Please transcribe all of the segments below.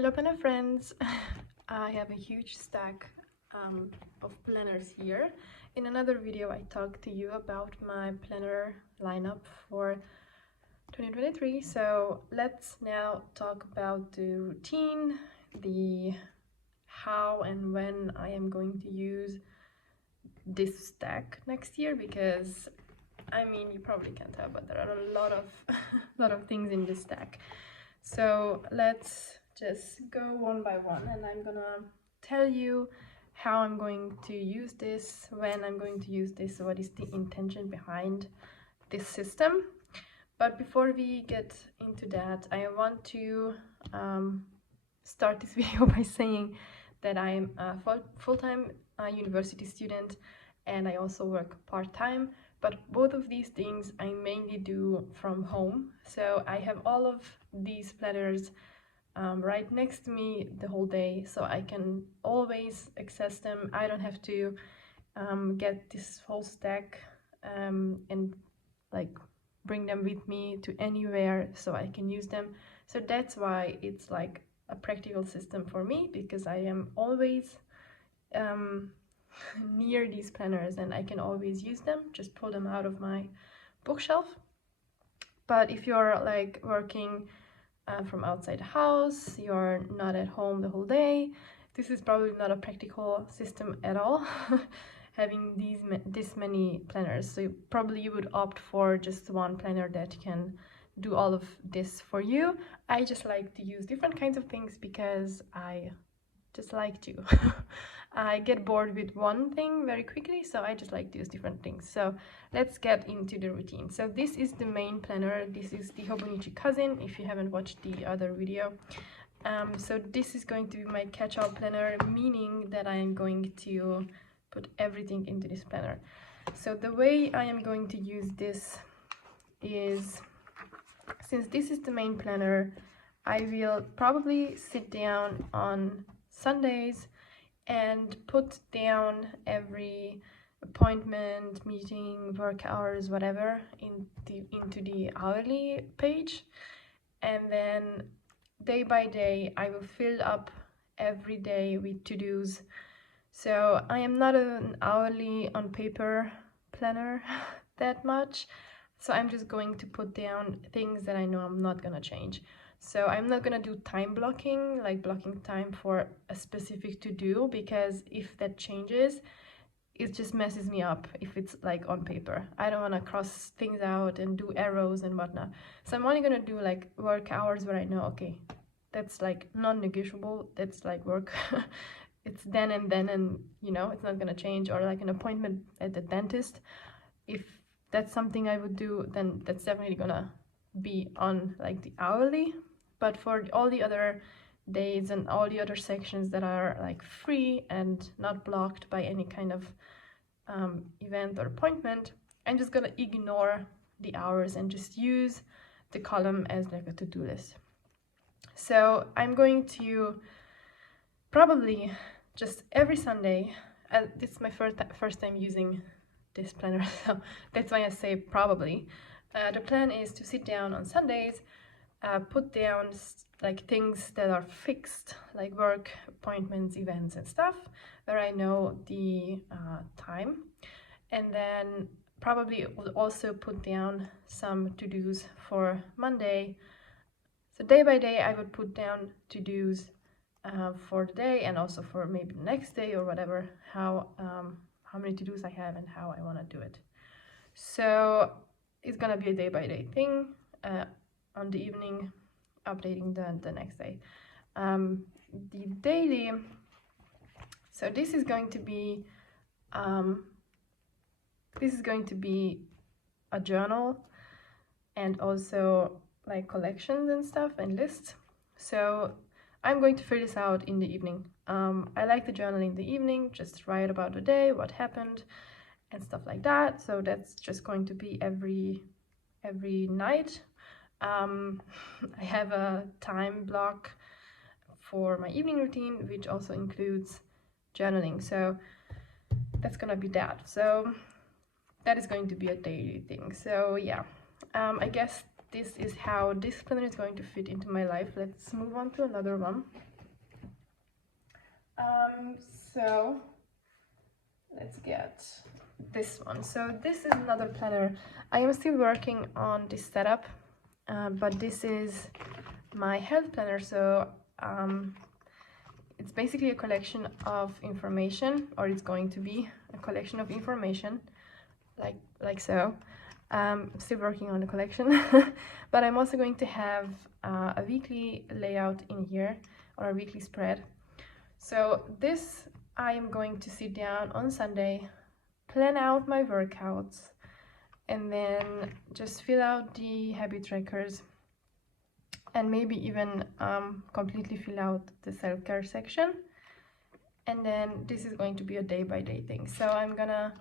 Hello planner friends! I have a huge stack of planners here. In another video I talked to you about my planner lineup for 2023, so let's now talk about the routine, the how and when I am going to use this stack next year, because I mean, you probably can't tell, but there are a lot of lot of things in this stack. So let's just go one by one, and I'm gonna tell you how I'm going to use this, when I'm going to use this, what is the intention behind this system. But before we get into that, I want to start this video by saying that I'm a full-time university student, and I also work part-time, but both of these things I mainly do from home. So I have all of these planners right next to me the whole day, so I can always access them. I don't have to get this whole stack and like bring them with me to anywhere so I can use them. So that's why it's like a practical system for me, because I am always near these planners and I can always use them, just pull them out of my bookshelf. But if you're like working from outside the house, you're not at home the whole day, this is probably not a practical system at all. Having this many planners, so probably you would opt for just one planner that can do all of this for you. I just like to use different kinds of things because I just like to. I get bored with one thing very quickly, so I just like to use different things. So let's get into the routine. So this is the main planner. This is the Hobonichi Cousin, if you haven't watched the other video. So this is going to be my catch-all planner, meaning that I am going to put everything into this planner. So the way I am going to use this is, since this is the main planner, I will probably sit down on Sundays and put down every appointment, meeting, work hours, whatever into the hourly page, and then day by day I will fill up every day with to-dos. So I am not an hourly on paper planner that much, so I'm just going to put down things that I know I'm not gonna change. So I'm not gonna do time blocking, like blocking time for a specific to-do, because if that changes, it just messes me up if it's like on paper. I don't want to cross things out and do arrows and whatnot. So I'm only gonna do like work hours where I know, okay, that's like non-negotiable, that's like work. It's then and then, and you know, it's not gonna change. Or like an appointment at the dentist, if that's something I would do, then that's definitely gonna be on like the hourly. But for all the other days and all the other sections that are like free and not blocked by any kind of event or appointment, I'm just gonna ignore the hours and just use the column as like a to-do list. So I'm going to probably just every Sunday, this is my first time using this planner, so that's why I say probably. The plan is to sit down on Sundays, put down like things that are fixed, like work, appointments, events and stuff, where I know the time, and then probably will also put down some to-dos for Monday. So day by day I would put down to-dos for the day, and also for maybe the next day or whatever, how many to-dos I have and how I want to do it. So it's gonna be a day by day thing. On the evening, updating the next day. The daily, so this is going to be a journal, and also like collections and stuff and lists. So I'm going to fill this out in the evening. I like the journal in the evening, just write about the day, what happened and stuff like that. So that's just going to be every night. I have a time block for my evening routine, which also includes journaling. So that's gonna be that. So that is going to be a daily thing. So yeah, I guess this is how this planner is going to fit into my life. Let's move on to another one. So let's get this one. So this is another planner. I am still working on this setup, but this is my health planner. So it's basically a collection of information, or it's going to be a collection of information, like so. I'm still working on the collection, but I'm also going to have a weekly layout in here, or a weekly spread. So this, I am going to sit down on Sunday, plan out my workouts, and then just fill out the habit trackers, and maybe even completely fill out the self-care section. And then this is going to be a day-by-day thing. So I'm gonna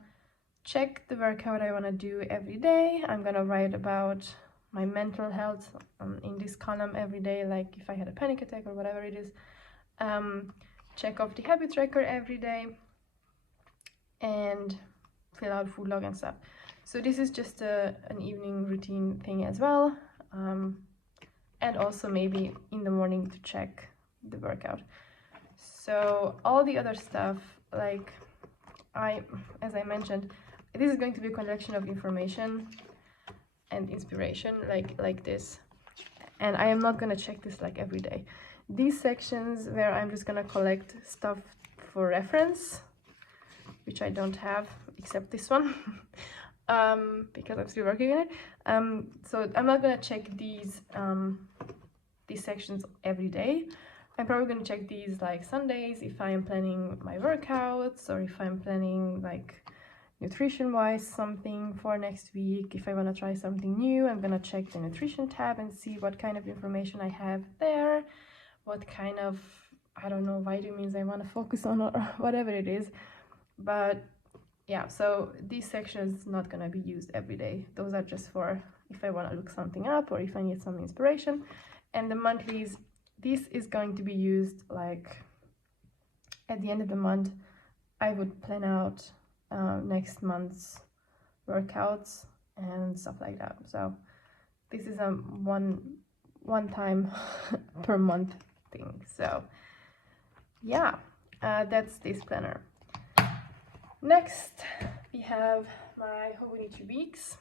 check the workout I want to do every day. I'm gonna write about my mental health in this column every day, like if I had a panic attack or whatever it is. Check off the habit tracker every day, and fill out food log and stuff. So this is just an evening routine thing as well, and also maybe in the morning to check the workout. So all the other stuff, like as I mentioned, this is going to be a collection of information and inspiration, like this. And I am not gonna check this like every day. These sections where I'm just gonna collect stuff for reference, which I don't have except this one, because I'm still working on it. So I'm not gonna check these sections every day. I'm probably gonna check these like Sundays if I am planning my workouts, or if I'm planning like nutrition-wise something for next week. If I want to try something new, I'm gonna check the nutrition tab and see what kind of information I have there, what kind of, I don't know, vitamins I want to focus on, or whatever it is. But yeah, so these sections not gonna be used every day. Those are just for if I want to look something up, or if I need some inspiration. And the monthlies, this is going to be used like at the end of the month. I would plan out next month's workouts and stuff like that. So this is a one time per month thing. So yeah, that's this planner. Next we have my Hobonichi weeks.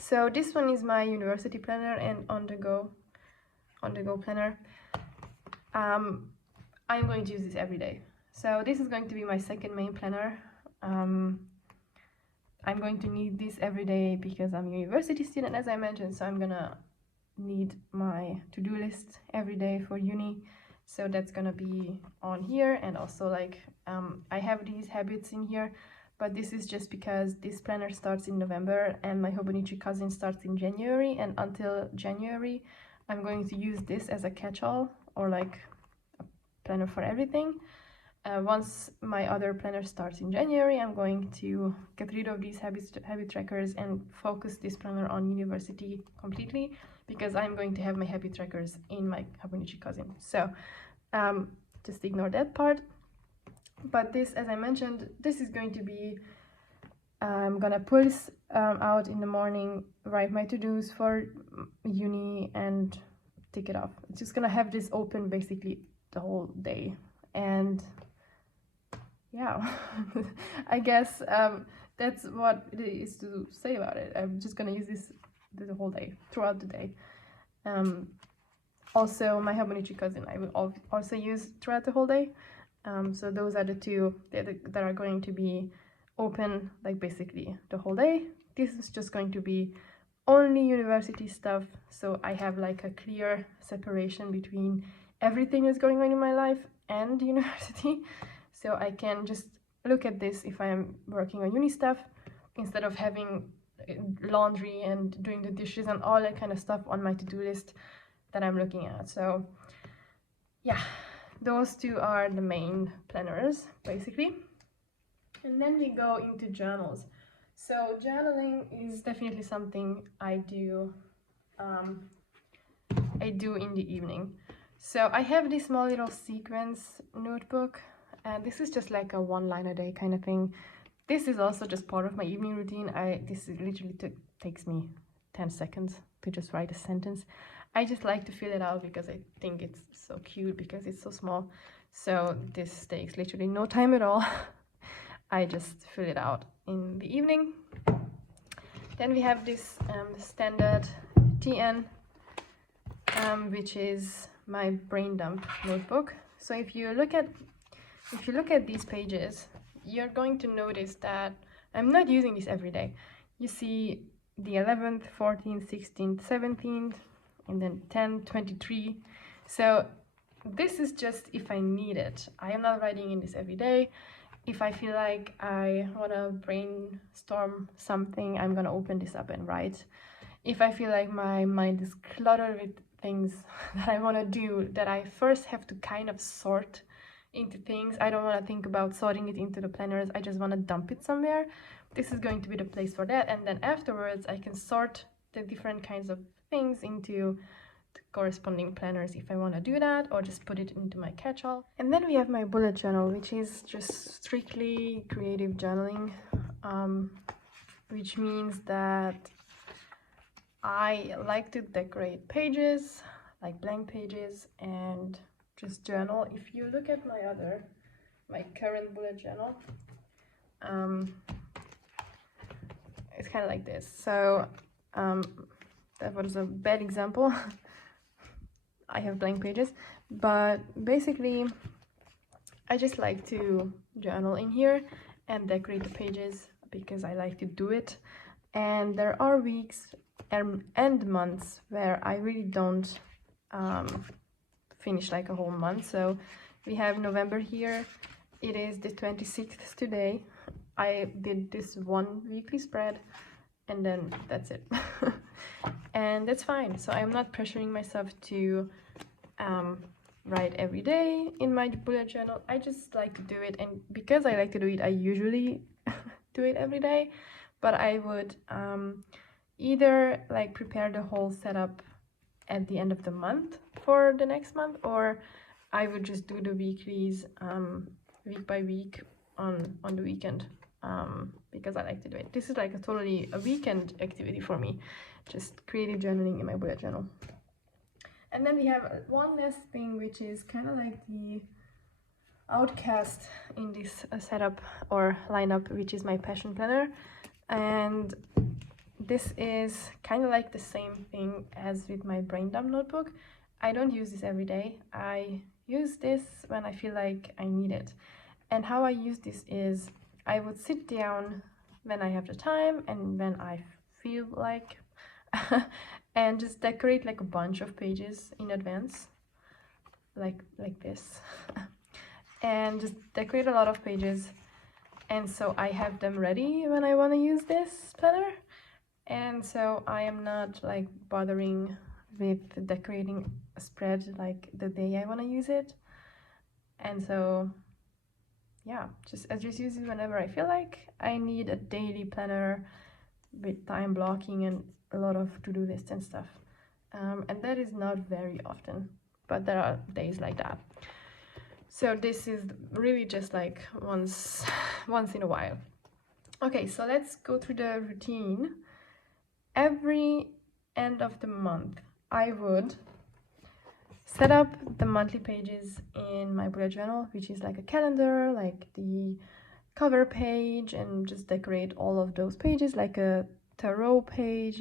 So this one is my university planner and on the go planner. I'm going to use this every day. So this is going to be my second main planner. I'm going to need this every day because I'm a university student, as I mentioned, so I'm gonna need my to-do list every day for uni. So that's gonna be on here, and also like I have these habits in here, but this is just because this planner starts in November and my Hobonichi cousin starts in January, and until January I'm going to use this as a catch-all, or like a planner for everything. Once my other planner starts in January, I'm going to get rid of these habit trackers and focus this planner on university completely, because I'm going to have my habit trackers in my Hobonichi cousin. So just ignore that part. But this, as I mentioned, this is going to be, I'm gonna pull this out in the morning, write my to-dos for uni, and tick it off. It's just gonna have this open basically the whole day. And yeah, I guess that's what it is to say about it. I'm just gonna use this the whole day, throughout the day. Also, my Hobonichi cousin I will also use throughout the whole day. So those are the two that are going to be open like basically the whole day. This is just going to be only university stuff, so I have like a clear separation between everything that's going on in my life and university. So I can just look at this if I am working on uni stuff, instead of having laundry and doing the dishes and all that kind of stuff on my to-do list that I'm looking at. So yeah, those two are the main planners basically. And then we go into journals. So journaling is definitely something I do in the evening. So I have this small little sequence notebook, and this is just like a 1 line a day kind of thing. This is also just part of my evening routine. This literally takes me 10 seconds to just write a sentence. I just like to fill it out because I think it's so cute because it's so small. So this takes literally no time at all. I just fill it out in the evening. Then we have this standard TN, which is my brain dump notebook. So if you look at these pages, you're going to notice that I'm not using this every day. You see the 11th, 14th, 16th, 17th, and then 10, 23. So this is just if I need it. I am not writing in this every day. If I feel like I want to brainstorm something, I'm gonna open this up and write. If I feel like my mind is cluttered with things that I want to do, that I first have to kind of sort into things, I don't want to think about sorting it into the planners, I just want to dump it somewhere, this is going to be the place for that. And then afterwards I can sort the different kinds of things into the corresponding planners if I want to do that, or just put it into my catch-all. And then we have my bullet journal, which is just strictly creative journaling, which means that I like to decorate pages, like blank pages, and just journal. If you look at my current bullet journal, it's kind of like this. So that was a bad example. I have blank pages, but basically I just like to journal in here and decorate the pages because I like to do it. And there are weeks and months where I really don't finish like a whole month. So we have November here. It is the 26th today. I did this one weekly spread and then that's it. And that's fine. So I'm not pressuring myself to write every day in my bullet journal. I just like to do it, and because I like to do it, I usually do it every day. But I would either like prepare the whole setup at the end of the month for the next month, or I would just do the weeklies week by week on the weekend, because I like to do it. This is like a weekend activity for me, just creative journaling in my bullet journal. And then we have one last thing, which is kind of like the outcast in this setup or lineup, which is my passion planner. And this is kind of like the same thing as with my brain dump notebook. I don't use this every day. I use this when I feel like I need it. And how I use this is I would sit down when I have the time and when I feel like and just decorate like a bunch of pages in advance, like this. And just decorate a lot of pages, and so I have them ready when I want to use this planner. And so I am not like bothering with decorating a spread like the day I want to use it. And so yeah, I just use it whenever I feel like. I need a daily planner with time blocking and a lot of to-do lists and stuff, and that is not very often, but there are days like that. So this is really just like once in a while. Okay, so let's go through the routine. Every end of the month I would set up the monthly pages in my bullet journal, which is like a calendar, like the cover page, and just decorate all of those pages like a tarot page.